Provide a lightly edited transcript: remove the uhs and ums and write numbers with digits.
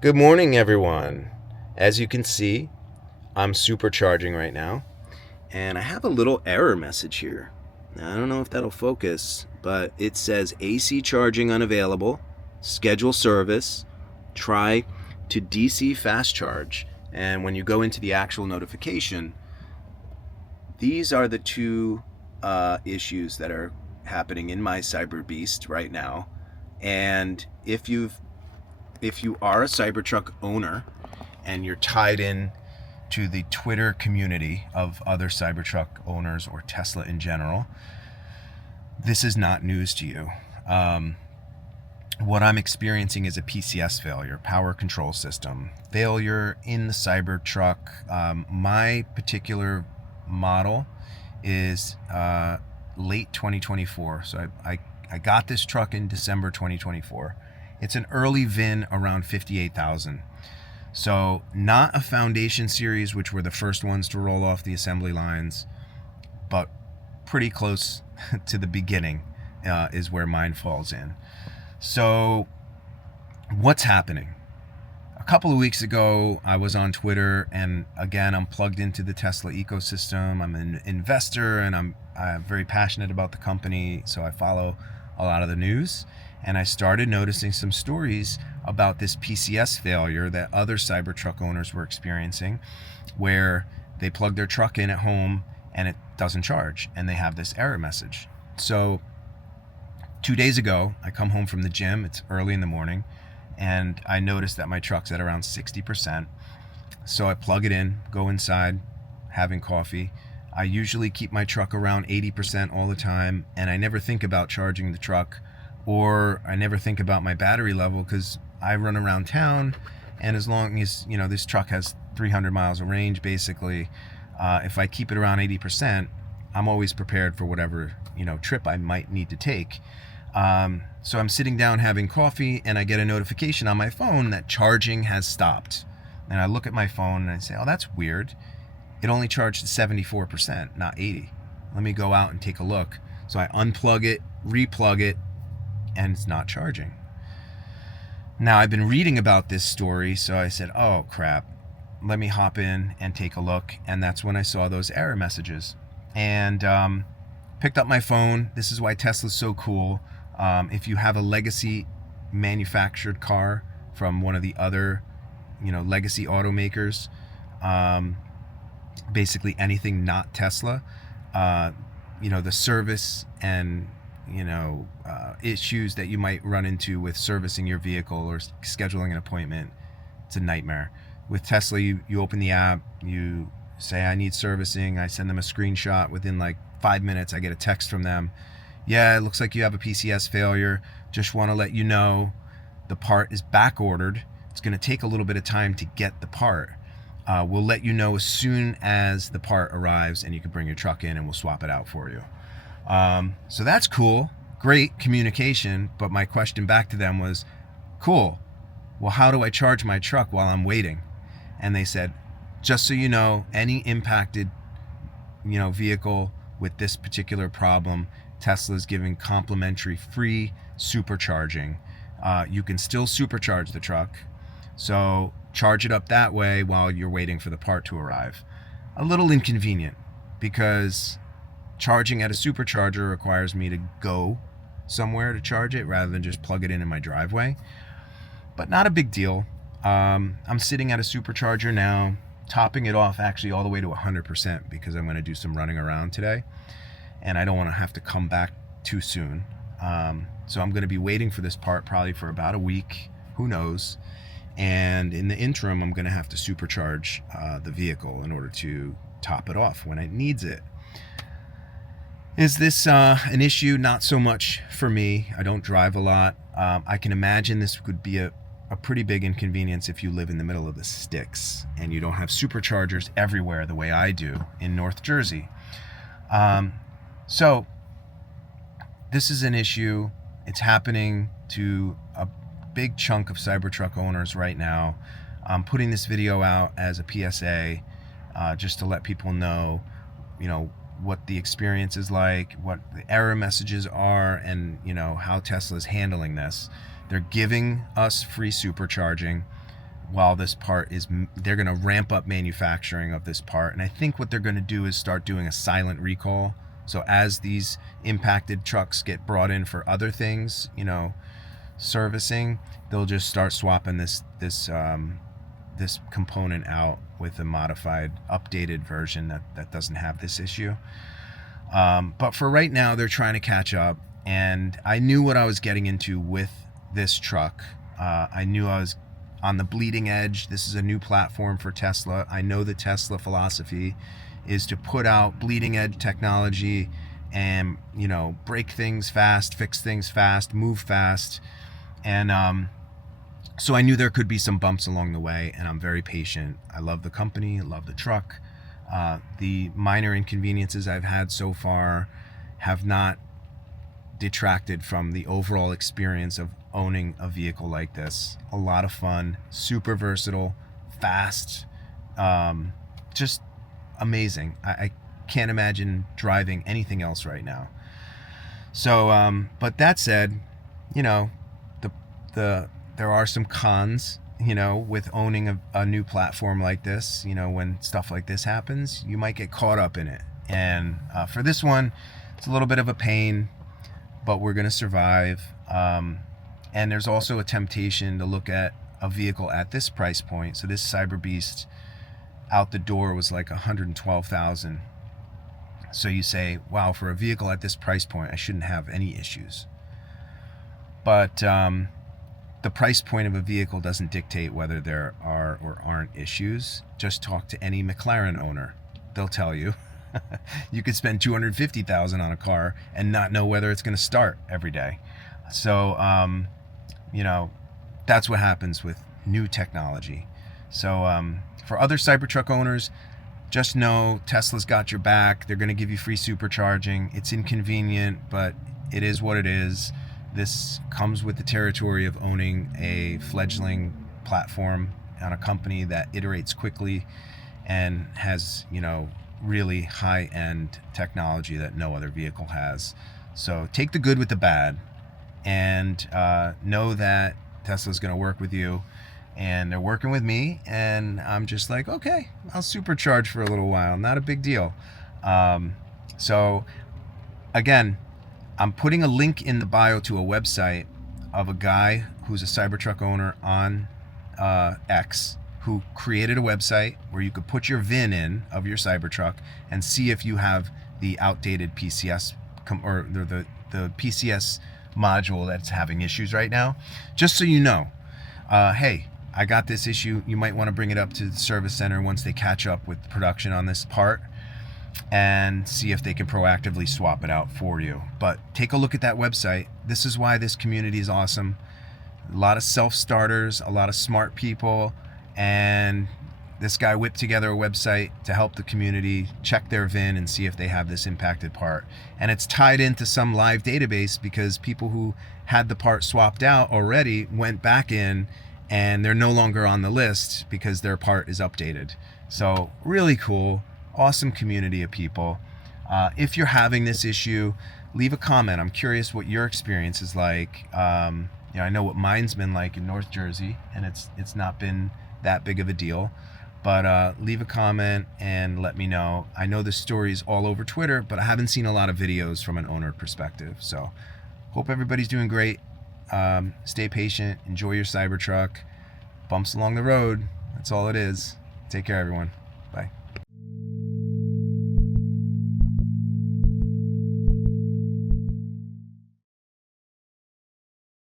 Good morning, everyone. As you can see, I'm supercharging right now, and I have a little error message here. Now, I don't know if that'll focus, but it says AC charging unavailable, schedule service, try to DC fast charge. And when you go into the actual notification, these are the two issues that are happening in my Cyberbeast right now. And if you are a Cybertruck owner and you're tied in to the Twitter community of other Cybertruck owners or Tesla in general, this is not news to you. What I'm experiencing is a PCS failure, power control system failure in the Cybertruck. My particular model is late 2024. So I got this truck in December 2024. It's an early VIN around 58,000. So not a foundation series, which were the first ones to roll off the assembly lines, but pretty close to the beginning is where mine falls in. So what's happening? A couple of weeks ago, I was on Twitter, and again, I'm plugged into the Tesla ecosystem. I'm an investor, and I'm very passionate about the company, so I follow a lot of the news. And I started noticing some stories about this PCS failure that other Cybertruck owners were experiencing, where they plug their truck in at home and it doesn't charge, and they have this error message. So 2 days ago, I come home from the gym. It's early in the morning, and I noticed that my truck's at around 60%. So I plug it in, go inside, having coffee. I usually keep my truck around 80% all the time, and I never think about charging the truck, or I never think about my battery level, because I run around town, and as long as, this truck has 300 miles of range, basically, if I keep it around 80%, I'm always prepared for whatever, trip I might need to take. So I'm sitting down having coffee, and I get a notification on my phone that charging has stopped. And I look at my phone and I say, oh, that's weird. It only charged to 74%, not 80. Let me go out and take a look. So I unplug it, replug it, and it's not charging. Now, I've been reading about this story, so I said, oh crap, let me hop in and take a look. And that's when I saw those error messages, and picked up my phone. This is why Tesla's so cool. If you have a legacy manufactured car from one of the other, legacy automakers, basically anything not Tesla, the service and issues that you might run into with servicing your vehicle or scheduling an appointment, it's a nightmare. With Tesla, you open the app, you say, I need servicing. I send them a screenshot. Within like 5 minutes, I get a text from them. Yeah, it looks like you have a PCS failure. Just want to let you know the part is back ordered. It's going to take a little bit of time to get the part. We'll let you know as soon as the part arrives, and you can bring your truck in and we'll swap it out for you. So that's cool. Great communication. But my question back to them was, cool. Well, how do I charge my truck while I'm waiting? And they said, just so you know, any impacted, vehicle with this particular problem, Tesla's giving complimentary free supercharging. You can still supercharge the truck. So charge it up that way while you're waiting for the part to arrive. A little inconvenient, because charging at a supercharger requires me to go somewhere to charge it rather than just plug it in my driveway. But not a big deal. I'm sitting at a supercharger now, topping it off actually all the way to 100%, because I'm going to do some running around today, and I don't want to have to come back too soon. So I'm going to be waiting for this part probably for about a week, who knows. And in the interim, I'm going to have to supercharge the vehicle in order to top it off when it needs it. Is this an issue? Not so much for me. I don't drive a lot. I can imagine this could be a pretty big inconvenience if you live in the middle of the sticks and you don't have superchargers everywhere the way I do in North Jersey. So this is an issue. It's happening to a big chunk of Cybertruck owners right now. I'm putting this video out as a PSA, just to let people know, what the experience is like, what the error messages are, and how Tesla's handling this. They're giving us free supercharging. while this part is, they're going to ramp up manufacturing of this part. And I think what they're going to do is start doing a silent recall. So as these impacted trucks get brought in for other things, you know, servicing, they'll just start swapping this component out with a modified, updated version that doesn't have this issue. But for right now, they're trying to catch up. And I knew what I was getting into with this truck. I knew I was on the bleeding edge. This is a new platform for Tesla. I know the Tesla philosophy is to put out bleeding edge technology and, you know, break things fast, fix things fast, move fast. And so I knew there could be some bumps along the way, and I'm very patient. I love the company, I love the truck. The minor inconveniences I've had so far have not detracted from the overall experience of owning a vehicle like this. A lot of fun, super versatile, fast, just amazing. I can't imagine driving anything else right now. So, but that said, you know, there are some cons, you know, with owning a new platform like this. You know, when stuff like this happens, you might get caught up in it. And for this one, it's a little bit of a pain, but we're going to survive. And there's also a temptation to look at a vehicle at this price point. So this Cyberbeast out the door was like $112,000. So you say, wow, for a vehicle at this price point, I shouldn't have any issues. But the price point of a vehicle doesn't dictate whether there are or aren't issues. Just talk to any McLaren owner. They'll tell you. You could spend $250,000 on a car and not know whether it's going to start every day. So, you know, that's what happens with new technology. So for other Cybertruck owners, just know Tesla's got your back. They're going to give you free supercharging. It's inconvenient, but it is what it is. This comes with the territory of owning a fledgling platform on a company that iterates quickly and has, you know, really high-end technology that no other vehicle has. So take the good with the bad, and know that Tesla's going to work with you, and they're working with me, and I'm just like, okay, I'll supercharge for a little while, not a big deal. So again, I'm putting a link in the bio to a website of a guy who's a Cybertruck owner on X, who created a website where you could put your VIN in of your Cybertruck and see if you have the outdated PCS or the PCS module that's having issues right now. Just so you know, hey, I got this issue. You might want to bring it up to the service center once they catch up with production on this part, and see if they can proactively swap it out for you. But take a look at that website. This is why this community is awesome. A lot of self-starters, a lot of smart people, and this guy whipped together a website to help the community check their VIN and see if they have this impacted part. And it's tied into some live database because people who had the part swapped out already went back in, and they're no longer on the list because their part is updated. So really cool. Awesome community of people. If you're having this issue, leave a comment. I'm curious what your experience is like. You know, I know what mine's been like in North Jersey, and it's not been that big of a deal. But leave a comment and let me know. I know this story is all over Twitter, but I haven't seen a lot of videos from an owner perspective. So hope everybody's doing great. Stay patient. Enjoy your Cybertruck. Bumps along the road. That's all it is. Take care, everyone.